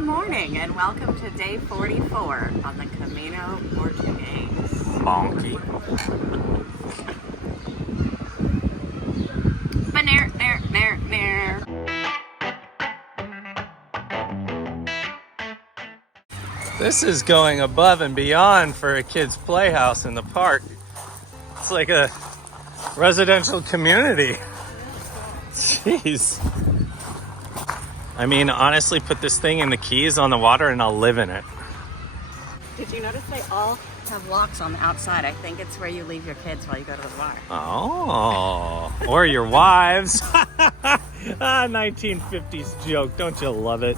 Good morning and welcome to day 44 on the Camino Portuguese. Monkey. This is going above and beyond for a kid's playhouse in the park. It's like a residential community. Jeez. I mean, honestly, put this thing in the Keys on the water and I'll live in it. Did you notice they all have locks on the outside? I think it's where you leave your kids while you go to the bar. Oh, or your wives. 1950s joke. Don't you love it?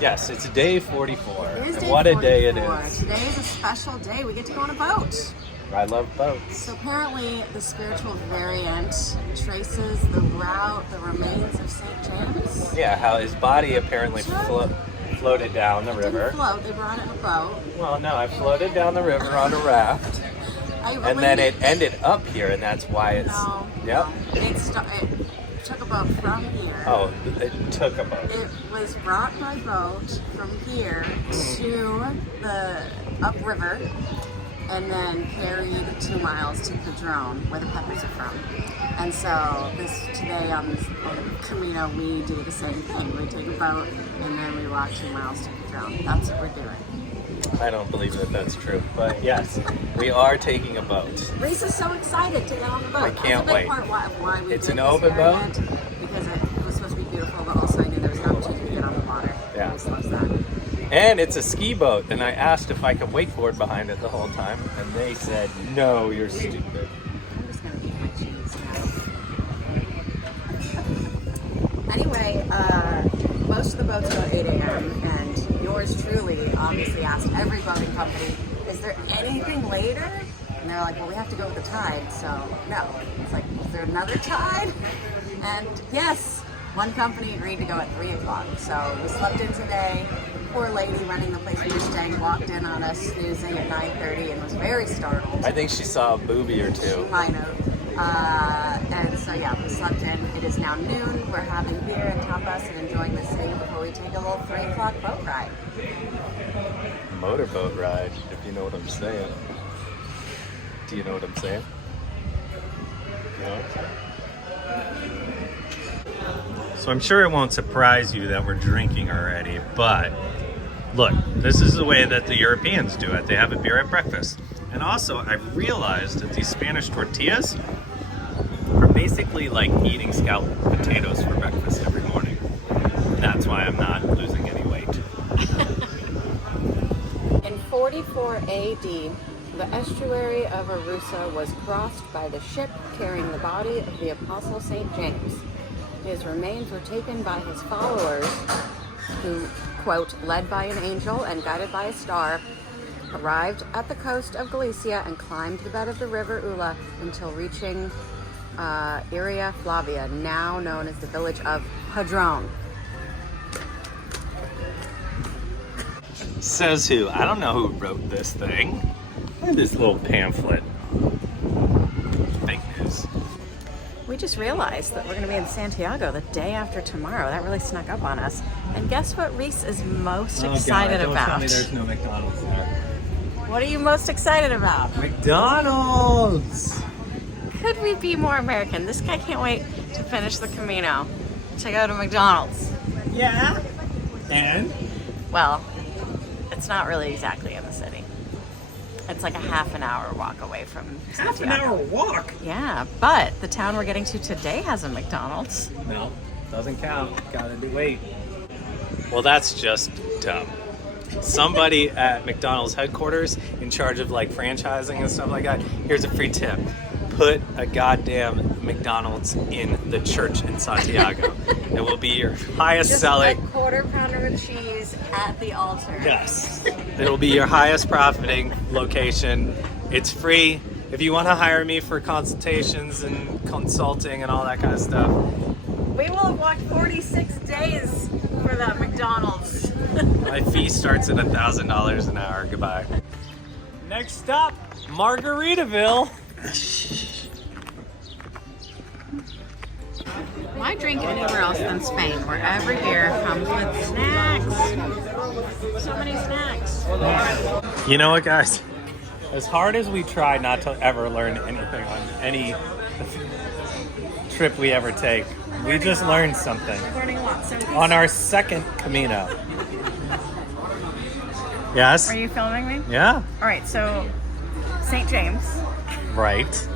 Yes, it's day 44. It is day what 44. A day it is. Today is a special day. We get to go on a boat. I love boats. So apparently the spiritual variant traces the route, the remains of St. James. Yeah, how his body apparently floated down the river. Didn't float, they brought it in a boat. Well, no, I floated down the river on a raft. And then it ended up here, and that's why it's... No, Yep. no. It took a boat from here. Oh, it took a boat. It was brought by boat from here to the upriver and then carried 2 miles to Padrone, where the peppers are from. And so today on the Camino, we do the same thing. We take a boat and then we walk 2 miles to Padrone. That's what we're doing. I don't believe that that's true, but yes, we are taking a boat. Reese is so excited to get on the boat. I can't wait. That's a big part of why we It's did an this open variant, boat? because it was supposed to be beautiful, but also I knew there was an opportunity to get on the water. Yeah. Reese loves that. And it's a ski boat, and I asked if I could wakeboard behind it the whole time, and they said, no, you're stupid. I'm just going to eat my cheese now. Anyway, most of the boats go at 8 a.m. and yours truly obviously asked every boating company, is there anything later? And they're like, well, we have to go with the tide, so no. It's like, is there another tide? And yes, one company agreed to go at 3 o'clock. So we slept in today. Poor lady running the place we were staying walked in on us snoozing at 9:30 and was very startled. I think she saw a booby or two. She might have. And so yeah, we slept in. It is now noon. We're having beer and tapas and enjoying the city before we take a little 3 o'clock boat ride. Motorboat ride, if you know what I'm saying. Do you know what I'm saying? You know what I'm saying? So I'm sure it won't surprise you that we're drinking already, but look, this is the way that the Europeans do it. They have a beer at breakfast. And also, I realized that these Spanish tortillas are basically like eating scalloped potatoes for breakfast every morning. That's why I'm not losing any weight. In 44 AD, the estuary of Arusa was crossed by the ship carrying the body of the Apostle St. James. His remains were taken by his followers who, quote, led by an angel and guided by a star, arrived at the coast of Galicia and climbed the bed of the river Ula until reaching Iria Flavia, now known as the village of Padrone. Says who? I don't know who wrote this thing. Look at this little pamphlet. Fake news. We just realized that we're going to be in Santiago the day after tomorrow. That really snuck up on us. And guess what Reese is most excited Don't about? tell me there's no McDonald's there. What are you most excited about? McDonald's! Could we be more American? This guy can't wait to finish the Camino to go to McDonald's. Yeah. And? Well, it's not really exactly in the city. It's like a half an hour walk away from Santiago. Half an hour walk? Yeah, but the town we're getting to today has a McDonald's. No, doesn't count. Gotta wait. Well, that's just dumb. Somebody at McDonald's headquarters in charge of like franchising and stuff like that, here's a free tip. Put a goddamn McDonald's in the church in Santiago. It will be your highest Just selling. a quarter pounder of cheese at the altar. Yes. It'll be your highest profiting location. It's free. If you want to hire me for consultations and consulting and all that kind of stuff. We will have walked 46 days for that McDonald's. My fee starts at $1,000 an hour. Goodbye. Next stop, Margaritaville. Why drink anywhere else than Spain, where every beer comes with snacks? So many snacks. You know what, guys? As hard as we try not to ever learn anything on any trip we ever take, we just learned something. Learning a lot. So On our second Camino. Yes? are you filming me? Yeah. All right, so St. James, Right.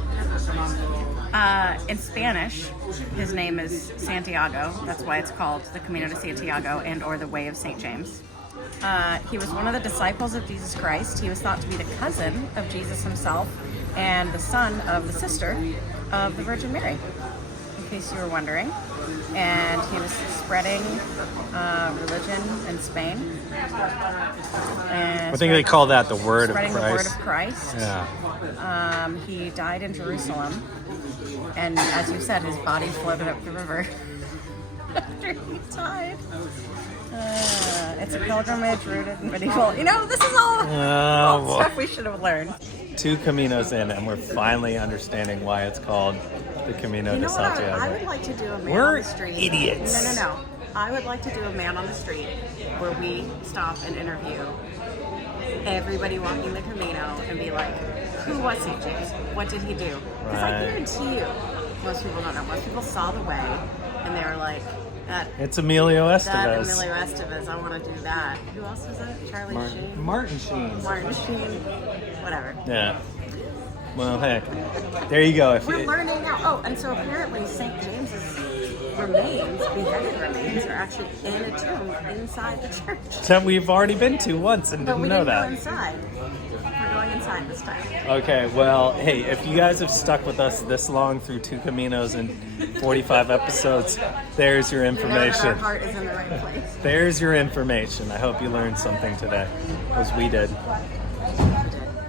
in Spanish, his name is Santiago. That's why it's called the Camino de Santiago and or the Way of St. James. He was one of the disciples of Jesus Christ. He was thought to be the cousin of Jesus himself and the son of the sister of the Virgin Mary, in case you were wondering. And he was spreading religion in Spain. And I think they call that the word of spreading the word of Christ. Christ. Yeah. He died in Jerusalem, and as you said, his body floated up the river after he died. It's a pilgrimage rooted in medieval. You know, this is all boy. stuff we should have learned. 2 Caminos in, and we're finally understanding why it's called the Camino You de know what? I Santiago. would like to do a man We're on the street. idiots. No. I would like to do a man on the street where we stop and interview everybody walking the Camino and be like, who was St. James? What did he do? Because I Right. guarantee you, most people don't know. Most people saw the way and they were like, It's Emilio that Estevez. Emilio Estevez, I want to do that. Who else is it? Charlie Sheen? Martin Sheen. Martin Sheen? Whatever. Yeah. Well, heck. There you go. If We're you, learning now. Oh, and so apparently St. James's remains, beheaded remains, are actually in a tomb inside the church. that we've already been to once and But didn't we know didn't go that. inside. We're going inside this time. Okay, well, hey, if you guys have stuck with us this long through 2 Caminos and 45 episodes, there's your You know that information. our heart is in the right place. There's your information. I hope you learned something today, as we did.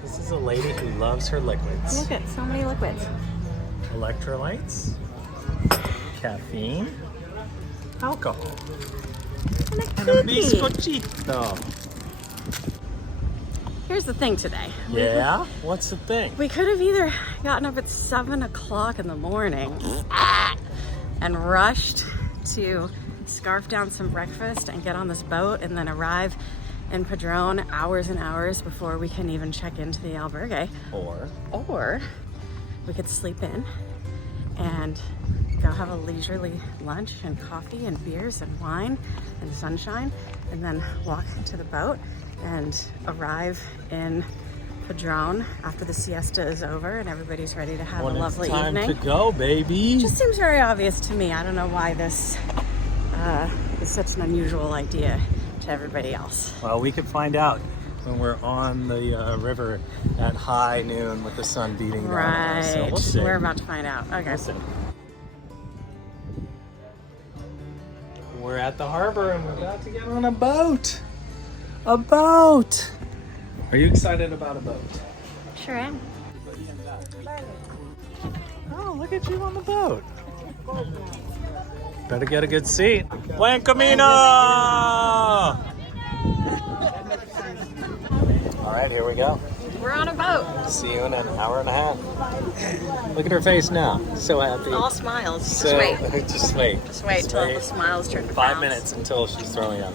This is a lady who loves her liquids. Look at so many liquids. Electrolytes, caffeine, alcohol, And a and a cookie. bizcochito. Here's the thing today. Yeah? What's the thing? We could have either gotten up at 7 o'clock in the morning and rushed to scarf down some breakfast and get on this boat and then arrive in Padrón hours and hours before we can even check into the albergue. Or we could sleep in and go have a leisurely lunch and coffee and beers and wine and sunshine and then walk to the boat and arrive in Padrón after the siesta is over and everybody's ready to have a lovely it's time evening. to go, baby. Just seems very obvious to me. I don't know why this is such an unusual idea to everybody else. Well, we could find out when we're on the river at high noon with the sun beating down on us. So Right. we'll see. We're about to find out. Okay. We'll see. We're at the harbor and we're about to get on a boat. A boat! Are you excited about a boat? Sure am. Oh, look at you on the boat. Better get a good seat. Buen Camino! All right, here we go. We're on a boat. See you in an hour and a half. Look at her face now. So happy. All smiles. Just So, wait. just wait. Just wait till the smiles turn to 5 frowns. minutes until she's throwing up.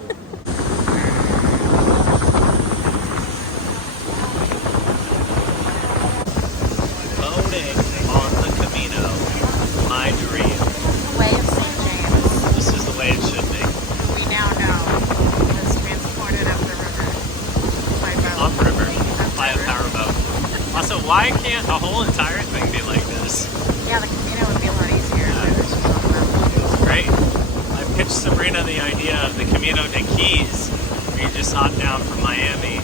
Boating on the Camino. My dream. Way of St. James, This is the way it should be. who we now know was transported up the river by boat. Upriver by a powerboat. Also, why can't the whole entire thing be like this? Yeah, the Camino would be a lot easier if there was just on the boat. It's great. I pitched Sabrina the idea of the Camino de Keys, where you just hop down from Miami.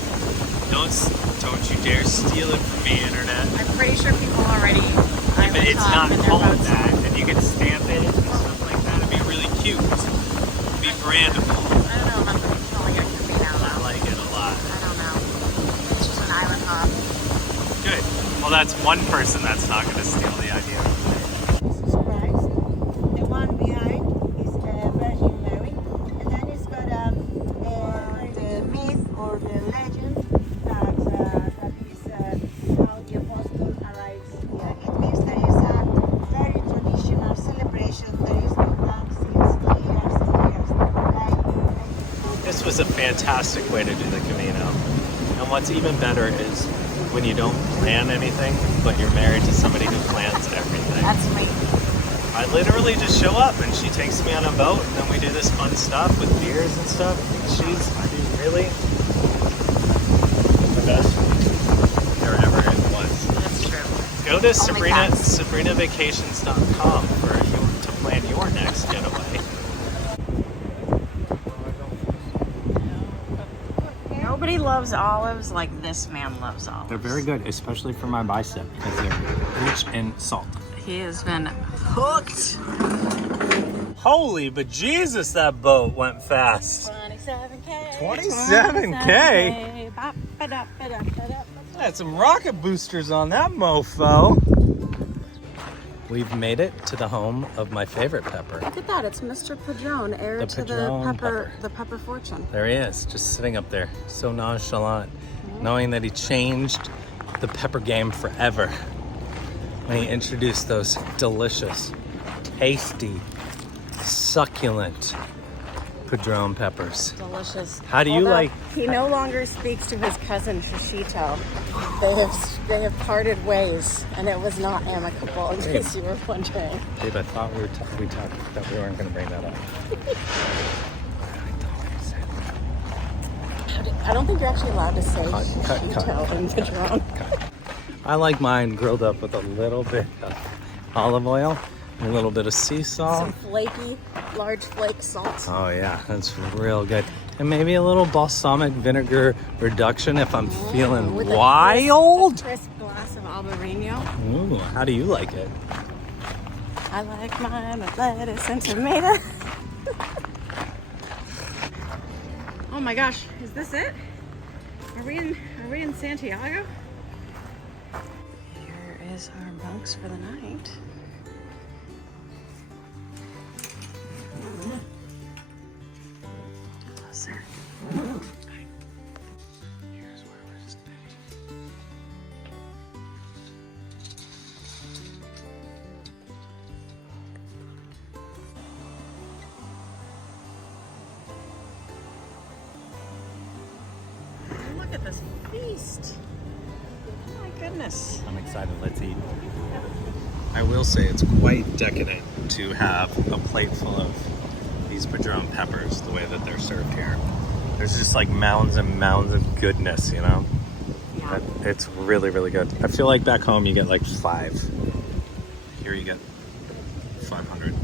Don't you dare steal it from me, internet. I'm pretty sure people already If it's not in their called boats. that, and you can stamp it and stuff like that, it'd be really cute. It'd be brandable. I don't know about the calling it a Camino I though. like it a lot. I don't know. It's just an island hop. Good. Well, that's one person that's not going to steal the idea. Jesus Christ. The one behind is Virgin Mary, and then it's got the myth or the legend that is how the apostle arrives here. It means there is a very traditional celebration. There is been done since years and years. This was a fantastic way to do the Camino. And what's even better is when you don't plan anything, but you're married to somebody who plans everything. That's me. I literally just show up and she takes me on a boat and then we do this fun stuff with beers and stuff. She's really the best there ever was. That's true. Go to Only facts. SabrinaVacations.com for you to plan your next getaway. Nobody loves olives like this man loves olives. They're very good, especially for my bicep because they're rich in salt. He has been hooked. Holy bejesus, that boat went fast. 27K. 27K? Had some rocket boosters on that mofo. We've made it to the home of my favorite pepper. Look at that, it's Mr. Padron, heir to the pepper fortune. There he is, just sitting up there, so nonchalant, knowing that he changed the pepper game forever when he introduced those delicious, tasty, succulent Padron peppers. Delicious. How do you like? He no longer speaks to his cousin Shishito. They have parted ways, and it was not amicable. In case you were wondering. Babe, I thought we talked that we weren't going to bring that up. I don't think you're actually allowed to say Cut. Shishito in Padron. I like mine grilled up with a little bit of olive oil, a little bit of sea salt. Some flaky, large flake salt. Oh yeah, that's real good. And maybe a little balsamic vinegar reduction if I'm feeling With wild. A crisp glass of Albarino. Ooh, how do you like it? I like mine with lettuce and tomato. Oh my gosh, is this it? Are we in Santiago? Here is our bunks for the night. Closer. Here's where we're staying. Look at this feast. Oh my goodness. I'm excited. Let's eat. I will say it's quite decadent to have a plate full of these Padron peppers the way that they're served here. There's just like mounds and mounds of goodness, you know? Yeah. It's really, really good. I feel like back home you get like 5. Here you get 500.